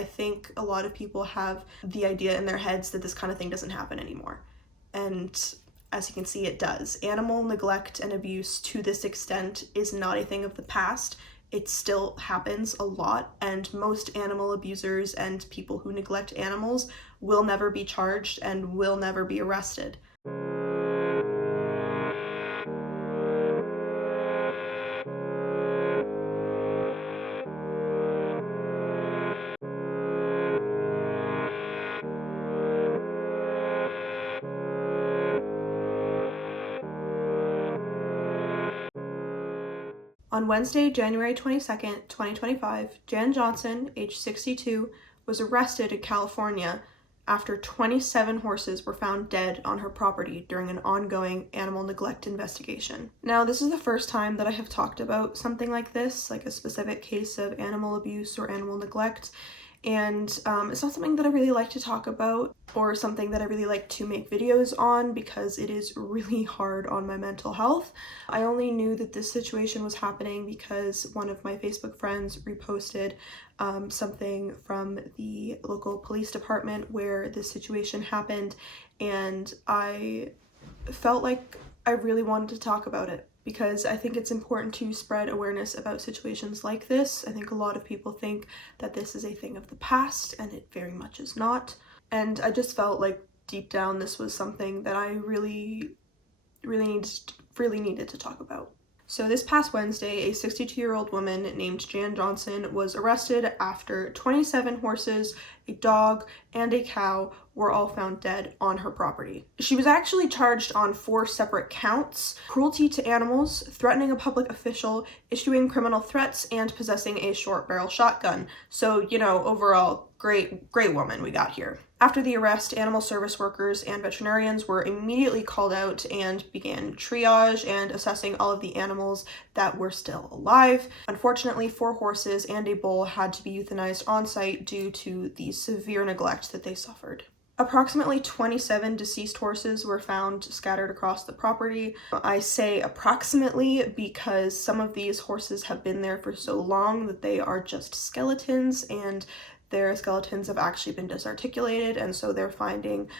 I think a lot of people have the idea in their heads that this kind of thing doesn't happen anymore. And as you can see, it does. Animal neglect and abuse to this extent is not a thing of the past. It still happens a lot, and most animal abusers and people who neglect animals will never be charged and will never be arrested. On Wednesday, January 22nd, 2025, Jan Johnson, age 62, was arrested in California after 27 horses were found dead on her property during an ongoing animal neglect investigation. Now, this is the first time that I have talked about something like this, like a specific case of animal abuse or animal neglect, and it's not something that I really like to talk about or something that I really like to make videos on because it is really hard on my mental health. I only knew that this situation was happening because one of my Facebook friends reposted something from the local police department where this situation happened, and I felt like I really wanted to talk about it because I think it's important to spread awareness about situations like this. I think a lot of people think that this is a thing of the past, and it very much is not. And I just felt like deep down this was something that I really needed to talk about. So this past Wednesday, a 62-year-old woman named Jan Johnson was arrested after 27 horses, a dog, and a cow were all found dead on her property. She was actually charged on 4 separate counts: cruelty to animals, threatening a public official, issuing criminal threats, and possessing a short barrel shotgun. So, you know, overall, great woman we got here. After the arrest, animal service workers and veterinarians were immediately called out and began triage and assessing all of the animals that were still alive. Unfortunately, 4 horses and a bull had to be euthanized on site due to the severe neglect that they suffered. Approximately 27 deceased horses were found scattered across the property. I say approximately because some of these horses have been there for so long that they are just skeletons, and their skeletons have actually been disarticulated, and so they're finding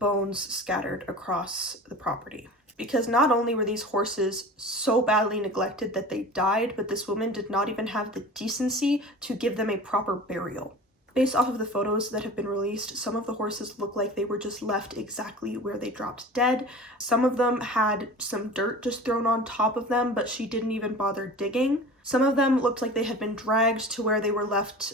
bones scattered across the property. Because not only were these horses so badly neglected that they died, but this woman did not even have the decency to give them a proper burial. Based off of the photos that have been released, some of the horses look like they were just left exactly where they dropped dead. Some of them had some dirt just thrown on top of them, but she didn't even bother digging. Some of them looked like they had been dragged to where they were left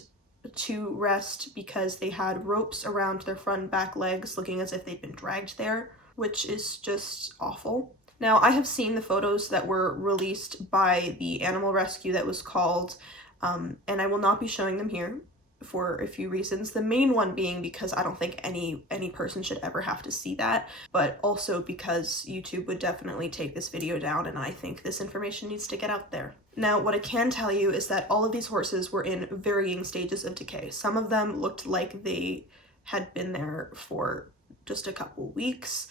to rest because they had ropes around their front and back legs, looking as if they'd been dragged there, which is just awful. Now, I have seen the photos that were released by the animal rescue that was called, and I will not be showing them here for a few reasons. The main one being because I don't think any person should ever have to see that, but also because YouTube would definitely take this video down, and I think this information needs to get out there. Now, what I can tell you is that all of these horses were in varying stages of decay. Some of them looked like they had been there for just a couple weeks.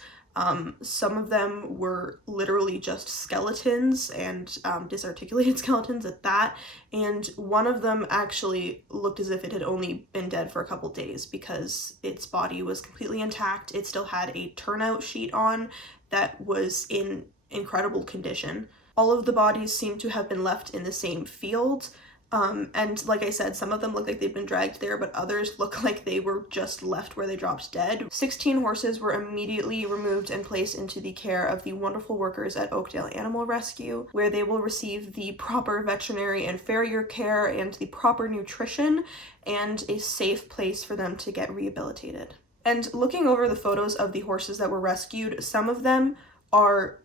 Some of them were literally just skeletons and disarticulated skeletons at that, and one of them actually looked as if it had only been dead for a couple days because its body was completely intact. It still had a turnout sheet on that was in incredible condition. All of the bodies seem to have been left in the same field. And like I said, some of them look like they've been dragged there, but others look like they were just left where they dropped dead. 16 horses were immediately removed and placed into the care of the wonderful workers at Oakdale Animal Rescue, where they will receive the proper veterinary and farrier care and the proper nutrition and a safe place for them to get rehabilitated. And looking over the photos of the horses that were rescued, some of them are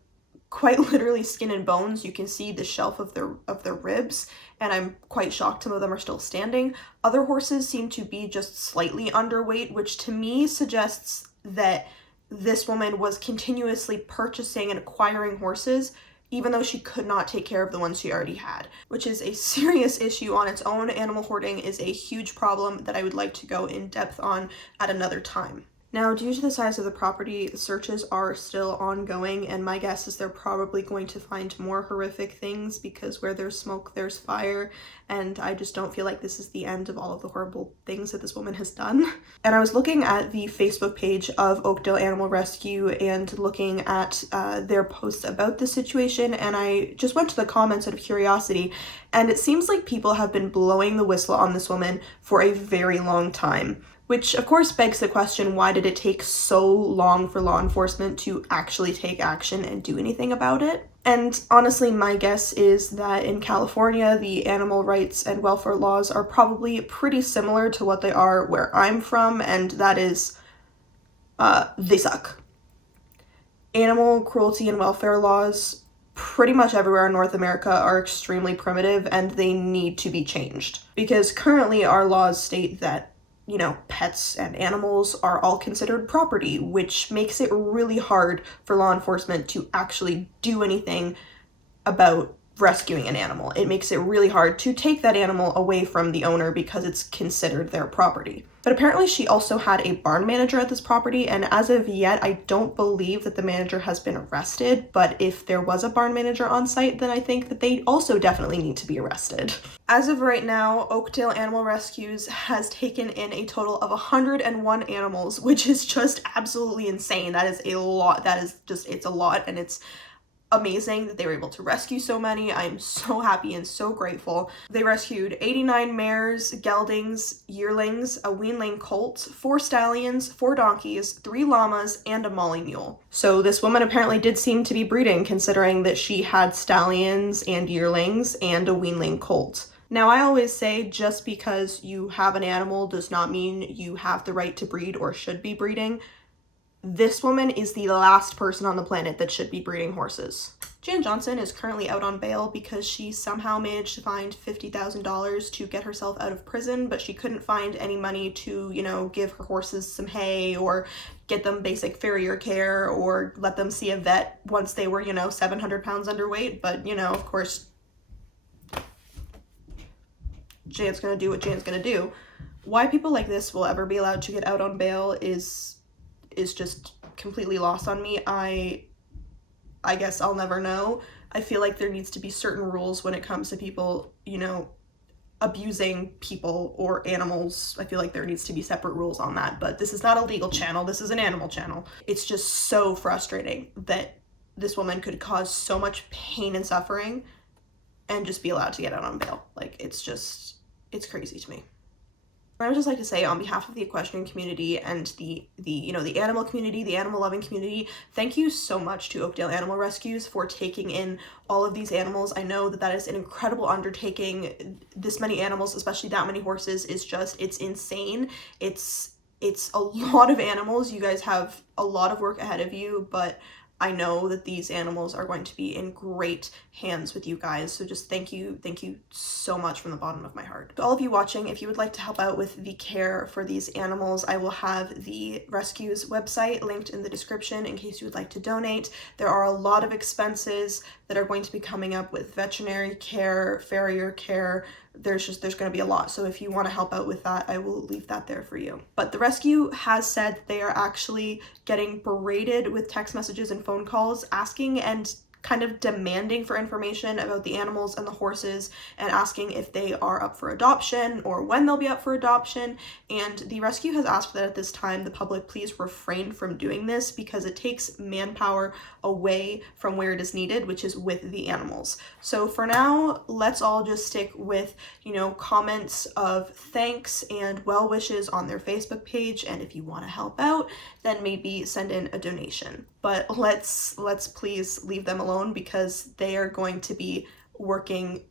quite literally skin and bones. You can see the shelf of their ribs, and I'm quite shocked some of them are still standing. Other horses seem to be just slightly underweight, which to me suggests that this woman was continuously purchasing and acquiring horses even though she could not take care of the ones she already had, which is a serious issue on its own. Animal hoarding is a huge problem that I would like to go in depth on at another time. Now, due to the size of the property, searches are still ongoing, and my guess is they're probably going to find more horrific things because where there's smoke, there's fire, and I just don't feel like this is the end of all of the horrible things that this woman has done. And I was looking at the Facebook page of Oakdale Animal Rescue and looking at their posts about the situation, and I just went to the comments out of curiosity, and it seems like people have been blowing the whistle on this woman for a very long time. Which of course begs the question, why did it take so long for law enforcement to actually take action and do anything about it? And honestly, my guess is that in California, the animal rights and welfare laws are probably pretty similar to what they are where I'm from, and that is, they suck. Animal cruelty and welfare laws pretty much everywhere in North America are extremely primitive, and they need to be changed. Because currently our laws state that pets and animals are all considered property, which makes it really hard for law enforcement to actually do anything about rescuing an animal. It makes it really hard to take that animal away from the owner because it's considered their property. But apparently she also had a barn manager at this property, and as of yet, I don't believe that the manager has been arrested, but if there was a barn manager on site, then I think that they also definitely need to be arrested. As of right now, Oakdale Animal Rescues has taken in a total of 101 animals, which is just absolutely insane. That is a lot. It's a lot, and it's amazing that they were able to rescue so many. I'm so happy and so grateful. They rescued 89 mares, geldings, yearlings, a weanling colt, 4 stallions, 4 donkeys, 3 llamas, and a molly mule. So this woman apparently did seem to be breeding, considering that she had stallions and yearlings and a weanling colt. Now, I always say just because you have an animal does not mean you have the right to breed or should be breeding. This woman is the last person on the planet that should be breeding horses. Jan Johnson is currently out on bail because she somehow managed to find $50,000 to get herself out of prison, but she couldn't find any money to, give her horses some hay or get them basic farrier care or let them see a vet once they were, 700 pounds underweight. But, of course, Jan's gonna do what Jan's gonna do. Why people like this will ever be allowed to get out on bail is just completely lost on me. I guess I'll never know. I feel like there needs to be certain rules when it comes to people, abusing people or animals. I feel like there needs to be separate rules on that, but this is not a legal channel. This is an animal channel. It's just so frustrating that this woman could cause so much pain and suffering and just be allowed to get out on bail. Like, it's crazy to me. I would just like to say, on behalf of the equestrian community and the animal community, the animal loving community, thank you so much to Oakdale Animal Rescues for taking in all of these animals. I know that is an incredible undertaking. This many animals, especially that many horses, it's insane. It's a lot of animals. You guys have a lot of work ahead of you, but I know that these animals are going to be in great hands with you guys. So just thank you so much from the bottom of my heart. To all of you watching, if you would like to help out with the care for these animals, I will have the rescue's website linked in the description in case you would like to donate. There are a lot of expenses that are going to be coming up with veterinary care, farrier care. There's going to be a lot. So if you want to help out with that, I will leave that there for you. But the rescue has said that they are actually getting berated with text messages and phone calls asking and kind of demanding for information about the animals and the horses and asking if they are up for adoption or when they'll be up for adoption. And the rescue has asked that at this time the public please refrain from doing this because it takes manpower away from where it is needed, which is with the animals. So for now, let's all just stick with, comments of thanks and well wishes on their Facebook page. And if you want to help out, then maybe send in a donation. But let's please leave them alone because they are going to be working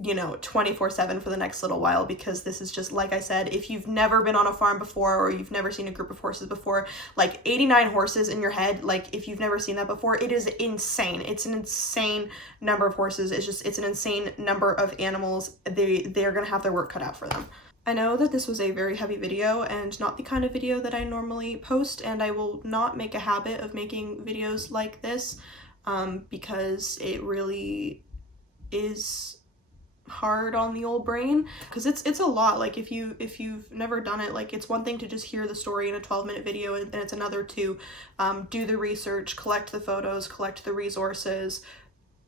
24/7 for the next little while, because this is just, like I said, if you've never been on a farm before or you've never seen a group of horses before, like 89 horses in your head, like if you've never seen that before, it is insane. It's an insane number of horses. It's an insane number of animals. They're gonna have their work cut out for them. I know that this was a very heavy video and not the kind of video that I normally post, and I will not make a habit of making videos like this because it really is hard on the old brain, because it's a lot. Like if you've never done it, like it's one thing to just hear the story in a 12-minute video, and it's another to do the research, collect the photos, collect the resources,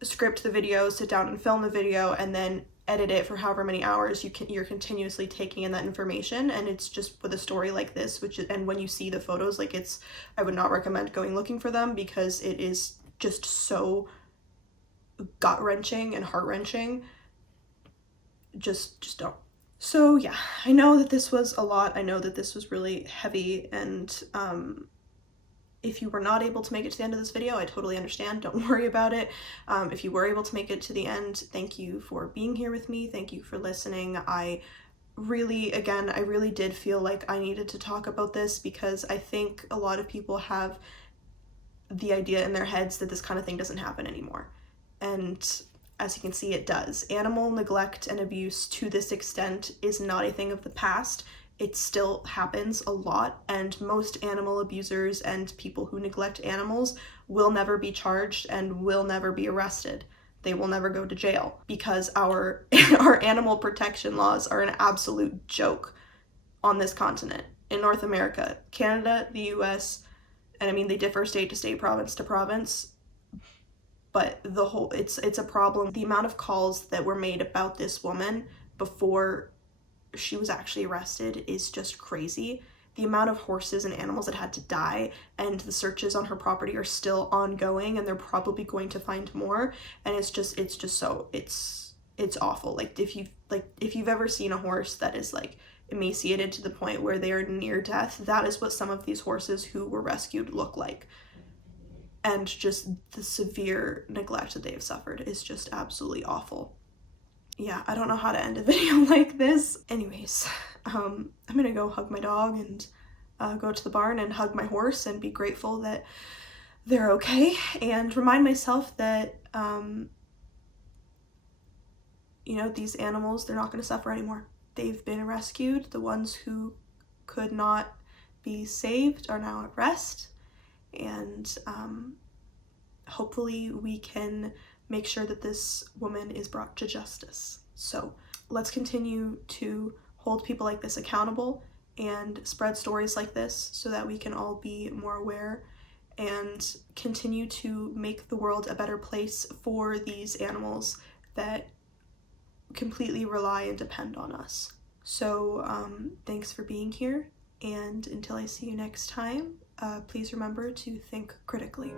script the video, sit down and film the video, and then edit it for however many hours you're continuously taking in that information. And it's just with a story like this, and when you see the photos, like I would not recommend going looking for them, because it is just so gut-wrenching and heart-wrenching. Just don't. So yeah, I know that this was a lot. I know that this was really heavy, and if you were not able to make it to the end of this video, I totally understand. Don't worry about it. If you were able to make it to the end, thank you for being here with me. Thank you for listening. I really did feel like I needed to talk about this, because I think a lot of people have the idea in their heads that this kind of thing doesn't happen anymore. And as you can see, it does. Animal neglect and abuse to this extent is not a thing of the past. It still happens a lot, and most animal abusers and people who neglect animals will never be charged and will never be arrested. They will never go to jail, because our animal protection laws are an absolute joke on this continent. In North America, Canada, the US, and I mean they differ state to state, province to province, but it's a problem. The amount of calls that were made about this woman before she was actually arrested is just crazy. The amount of horses and animals that had to die, and the searches on her property are still ongoing, and they're probably going to find more. And it's awful. Like if you've ever seen a horse that is like emaciated to the point where they are near death, that is what some of these horses who were rescued look like. And just the severe neglect that they have suffered is just absolutely awful. Yeah, I don't know how to end a video like this. Anyways, I'm gonna go hug my dog and go to the barn and hug my horse and be grateful that they're okay, and remind myself that, these animals, they're not gonna suffer anymore. They've been rescued. The ones who could not be saved are now at rest, and hopefully we can make sure that this woman is brought to justice. So let's continue to hold people like this accountable and spread stories like this, so that we can all be more aware and continue to make the world a better place for these animals that completely rely and depend on us. So thanks for being here, and until I see you next time, please remember to think critically.